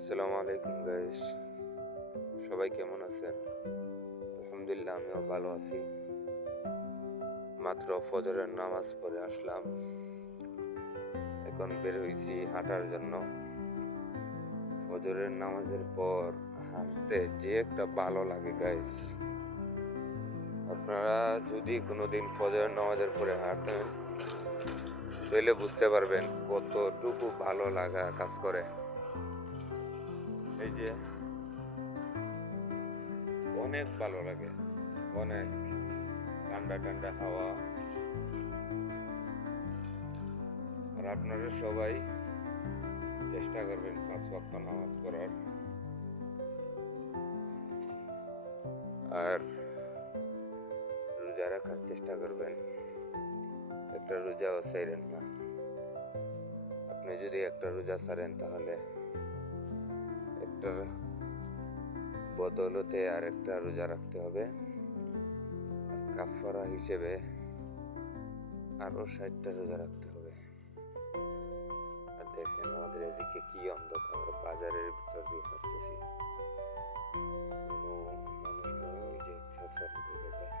আসসালামু আলাইকুম গাইস, সবাই কেমন আছেন? আলহামদুলিল্লাহ, আমিও ভালো আছি। মাত্র ফজরের নামাজ পড়ে আসলাম, এখন বের হয়েছি হাঁটার জন্য। ফজরের নামাজের পর হাঁটতে যে একটা ভালো লাগে গাইস, আপনারা যদি কোনোদিন ফজরের নামাজের পরে হাঁটেন তাহলে বুঝতে পারবেন কতটুকু ভালো লাগা কাজ করে। এই যে অনেক ভালো লাগে, অনেক ঠান্ডা ঠান্ডা হাওয়া। আর আপনারা সবাই চেষ্টা করবেন 5 ওয়াক্ত নামাজ পড়ার, আর রোজা রাখার চেষ্টা করবেন। একটা রোজাও ছাড়েন না। আপনি যদি একটা রোজা ছাড়েন তাহলে একটার বদলতে আর একটা রোজা রাখতে হবে, আর কাফারা হিসেবে আরো 60টা রোজা রাখতে হবে। আর দেখেন আমাদের এদিকে কি অন্ধকার, বাজারের ভিতর দিয়ে হাঁটতেছি, কোনো মানুষ নেই, ওই যে চাচার দিকে যায়।